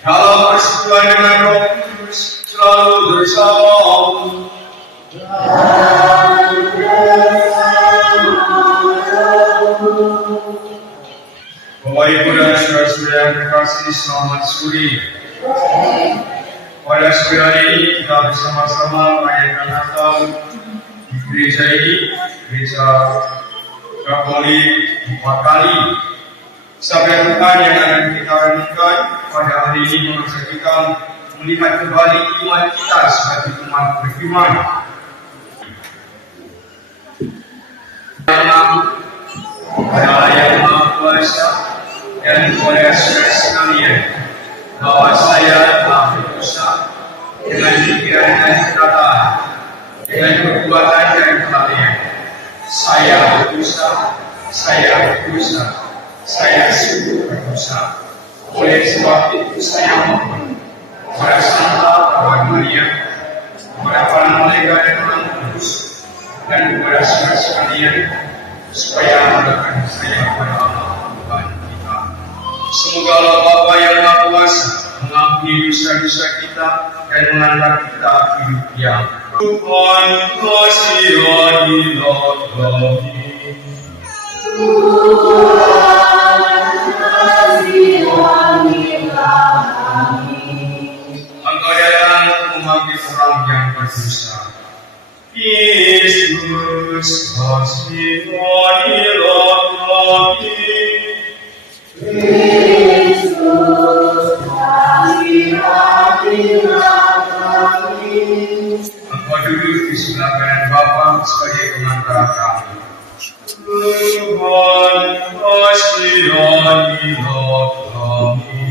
dalam persekutuan dengan Roh Kudus selalu bersama. Bapak Ibu dan saudara-saudara yang terkasih, selamat sore. Pada sore hari ini kita bersama-sama merayakan Natal di gereja ini, gereja Katolik 4 kali. Sabda Tuhan yang akan kita renungkan pada hari ini mengajak kita melihat kembali iman kita sebagai umat beriman. Pada Allah yang Maha Kuasa dan kepada saudara sekalian, bahwa saya telah berdosa dengan pikiran dan perkataan, dengan perbuatan dan kelalaian. Saya berdosa, saya sungguh berdosa. Oleh sebab itu saya mohon kepada Santa Tuhan Maria, kepada para malaikat dan Roh Kudus, dan kepada saudara sekalian, supaya mendekatkan saya kepada Allah Tuhan kita. Semoga Allah Bapa yang Maha Kuasa mengampuni dosa-dosa kita dan mengantar kita hidup yang Tuhan kasihanilah kami. Engkau datang memanggil orang yang berdosa. Yesus kasihanilah kami. Engkau duduk di sebelah kanan Bapa sebagai pengantar kami. Tuhan kasihanilah kami.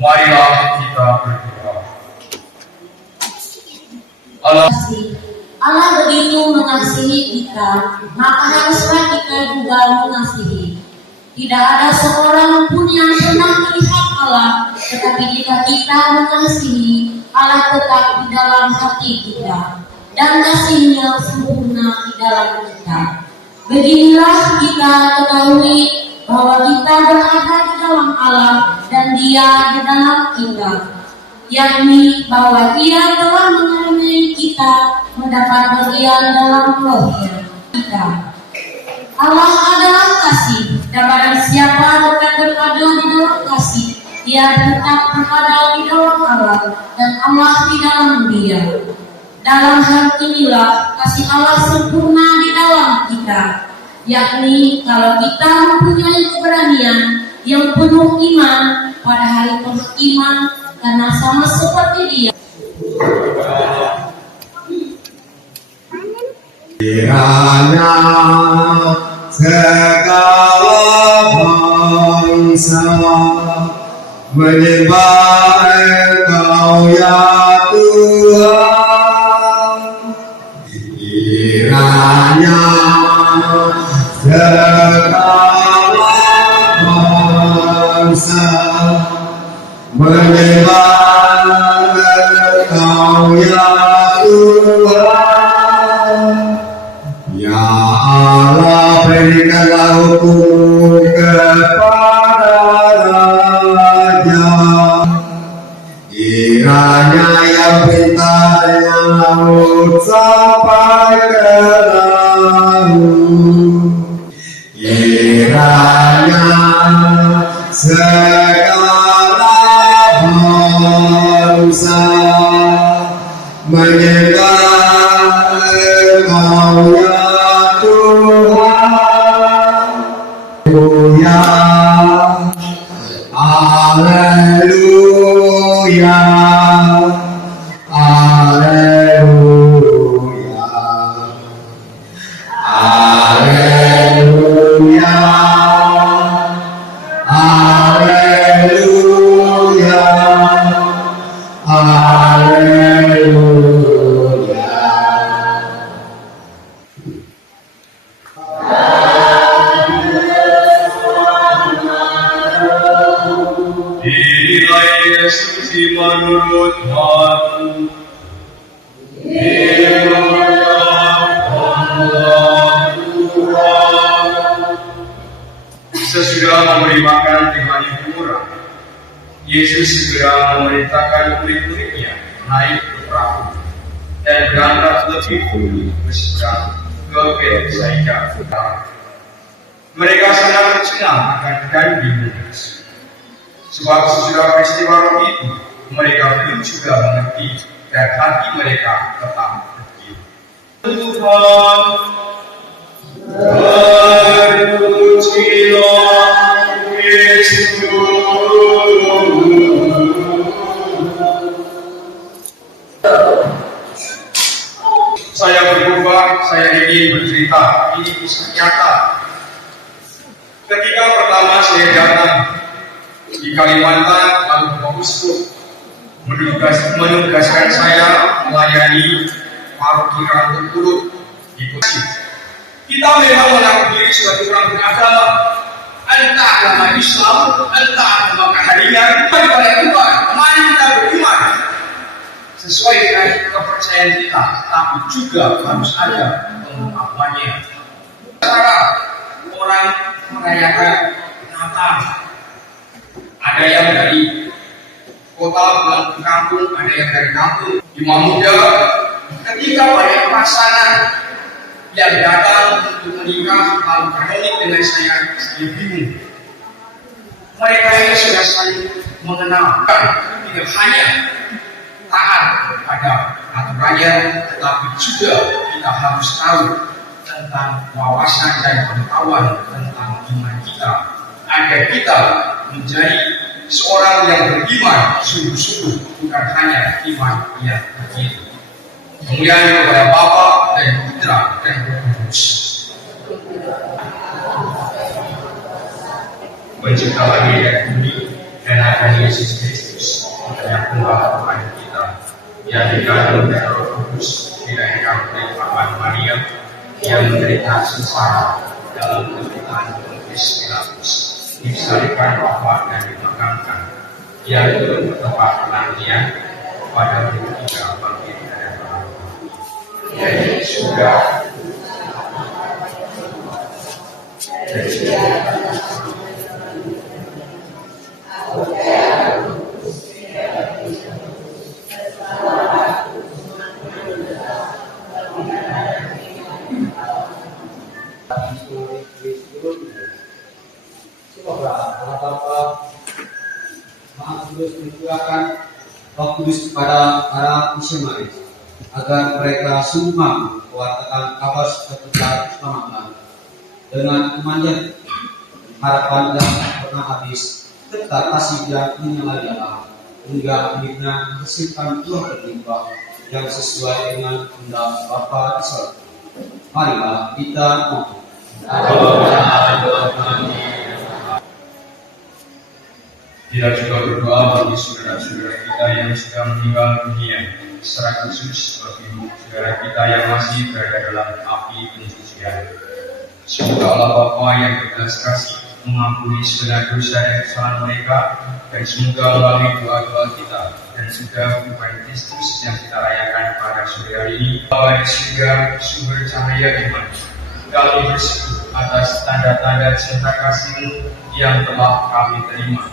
Marilah kita berdoa. Allah begitu mengasihi kita, maka haruslah kita juga mengasihi. Tidak ada seorang pun yang pernah melihat Allah, tetapi jika kita mengasihi, Allah tetap di dalam hati kita, dan kasih-Nya sempurna di dalam kita. Beginilah kita ketahui bahwa kita berada di dalam Allah dan Dia di dalam kita, yakni bahwa Dia telah mengaruniai kita mendapat bagian dalam Roh-Nya kita. Allah adalah kasih, dan barang siapa tetap berada di dalam kasih, dia tetap berada di dalam Allah, dan Allah di dalam Dia. Dalam hal inilah kasih Allah sempurna di dalam kita, yakni kalau kita mempunyai keberanian yang penuh iman pada hari penghakiman, karena sama seperti Dia. Kiranya segala bangsa menyembah Engkau ya Tuhan. Kiranya segala bangsa menyembah Engkau ya Tuhan. Ya Allah, berikanlah hukum kepada raja, kiranya yang pintar yang laut sampai ke laut, kiranya segala bangsa menyembah Engkau ya Haleluya, haleluya, haleluya, haleluya, haleluya. Yesus segera memerintahkan murid-muridnya naik ke perahu dan berangkat lebih dulu berseberang ke Betsaida utara. Mereka sangat senang akan janji Yesus. Sebab sesudah peristiwa roh itu, mereka belum juga mengerti dan hati mereka tetap terdiam. Tuhan, terpujilah Yesus. Saya berubah, saya ingin bercerita. Ini kisah nyata. Ketika pertama saya datang di Kalimantan, lalu Bapak Uskup menugaskan saya melayani paroki Rantau Kulut di Kosi. Kita memang mengaku diri sebagai orang beragama, entah agama Islam, entah agama Katolik, daripada Tuhan, mari kita beriman sesuai dengan kepercayaan kita, tapi juga harus ada pengungkapannya. Cara orang merayakan Natal, ada yang dari kota pulang ke kampung, ada yang dari kampung. Imam muda, ketika banyak pasangan yang datang untuk menikah lalu berkaitan dengan saya bingung. Mereka ini sudah saling mengenal, tidak hanya taat pada aturannya, tetapi juga kita harus tahu tentang wawasan dan pengetahuan tentang iman kita, agar kita menjadi seorang yang beriman sungguh-sungguh, bukan hanya iman yang kecil. Kemuliaan kepada Bapa dan Putra dan Roh Kudus. Pencipta langit dan bumi dan akan Yesus Kristus yang Tuhan Tuhan kita, yang dikandung dari Roh Kudus, dilahirkan oleh Maria, yang menderita sengsara dalam penderitaan Pontius Pilatus, disalibkan, wafat dan dimakamkan, yang turun ke tempat penantian pada hari ketiga bangkit dari orang mati. Jadi sudah Roh Kudus kepada para misionaris agar mereka sungguh mampu mewatakan kabar seputar keselamatan dengan imannya, harapan yang pernah habis, serta kasih yang menyala Allah hingga akhirnya menghasilkan buah berlimpah yang sesuai dengan kehendak Bapa di surga. Marilah kita mohon. Kita juga berdoa bagi saudara-saudara kita yang sudah meninggal dunia, secara khusus bagi saudara kita yang masih berada dalam api pencucian. Semoga Allah Bapa yang berbelas kasih mengampuni segala dosa dan kesalahan mereka, dan semoga melalui doa-doa kita dan sudah Tuhan Kristus yang kita rayakan pada sore hari ini, Bapa di surga, sumber cahaya iman, kami bersyukur atas tanda-tanda cinta kasih-Mu yang telah kami terima.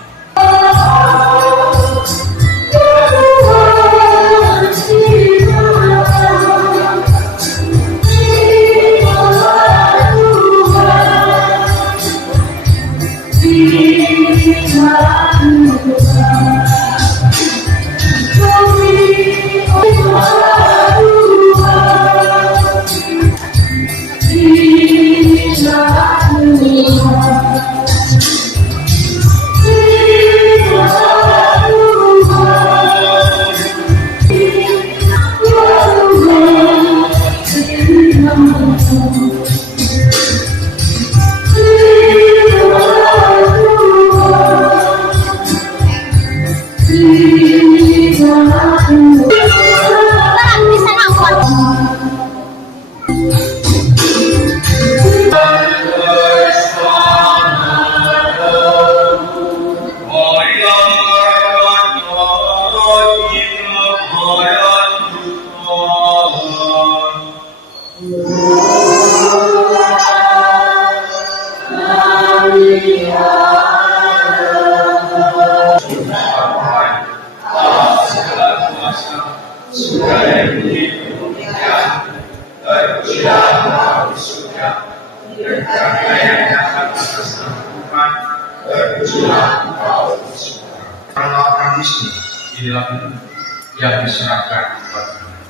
yang diserahkan kepada kita.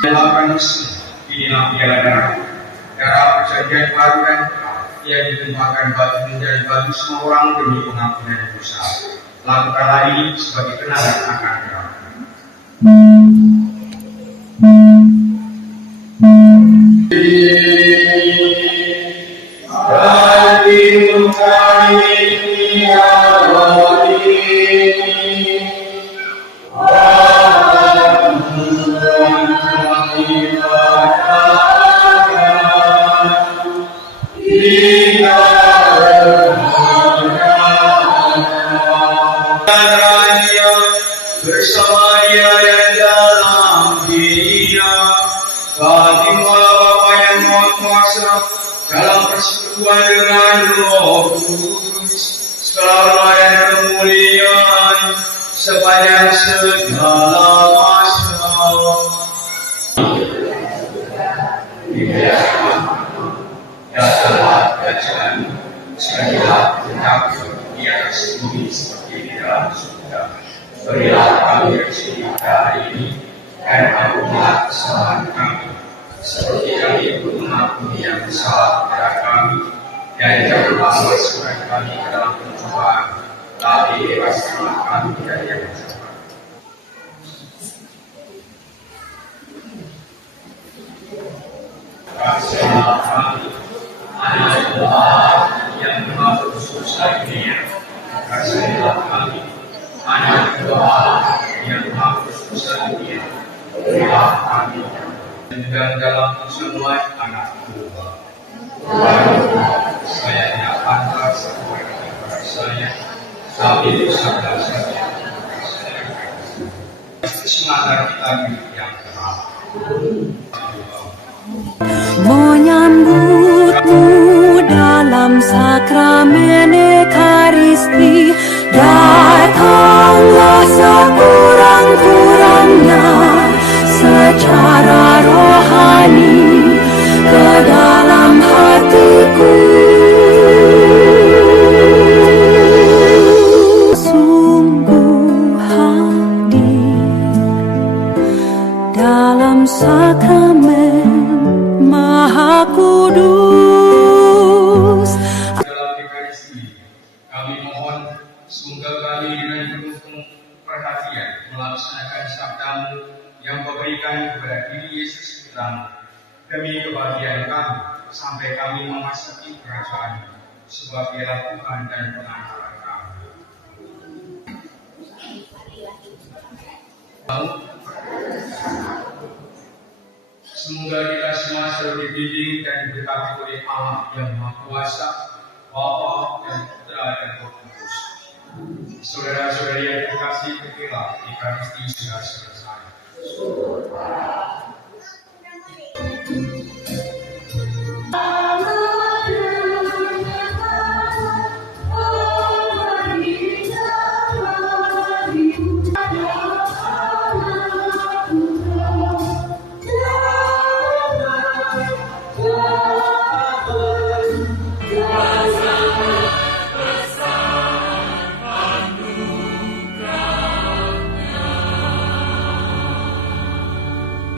Melakukan inilah piala darah perjanjian baru dan yang ditumpahkan menjadi bagi semua orang demi pengampunan dosa. Lakukanlah ini sebagai kenangan akan darah. Bersama dia dan dalam dirinya bagi Bapa yang Maha Kuasa dalam persekutuan dengan Roh Kudus selama dan kemuliaan sepanjang segala masa. Datanglah kerajaan, jadilah kehendakmu di atas bumi seperti di dalam surga. Berilah kami rezeki hari ini, dan ampunilah kesalahan kami, seperti kami pun mengampuni yang bersalah kepada kami, dan janganlah masukkan kami ke dalam pencobaan, tapi bebaskanlah kami dari yang jahat. Kasihlah kami, anak Allah yang maha bersusah ini, kasihlah kami, anak Allah yang maha bersusah ini, berilah kami, dan dalam semua anak buah. Saya tidak pantas kepada saya, tapi dosa saya. Semangat kita yang terang. Menyambutmu dalam sakramen Ekaristi, datanglah sekurang-kurangnya secara rohani ke dalam hatiku. Sungguh hadir dalam sakramen Maha Kudus. Dalam Ekaristi, kami mohon semoga kami dengan penuh perhatian melaksanakan sabdamu yang kau berikan kepada diri Yesus Putramu demi kebahagiaan kami sampai kami memasuki kerajaan sebab Dialah Tuhan dan Penantara kami. Semoga kita semua selalu dibimbing dan diberkati oleh Allah yang Maha Kuasa, Bapa dan Putra dan Roh Kudus. Saudara-saudari yang terkasih, pergilah, Ekaristi sudah selesai.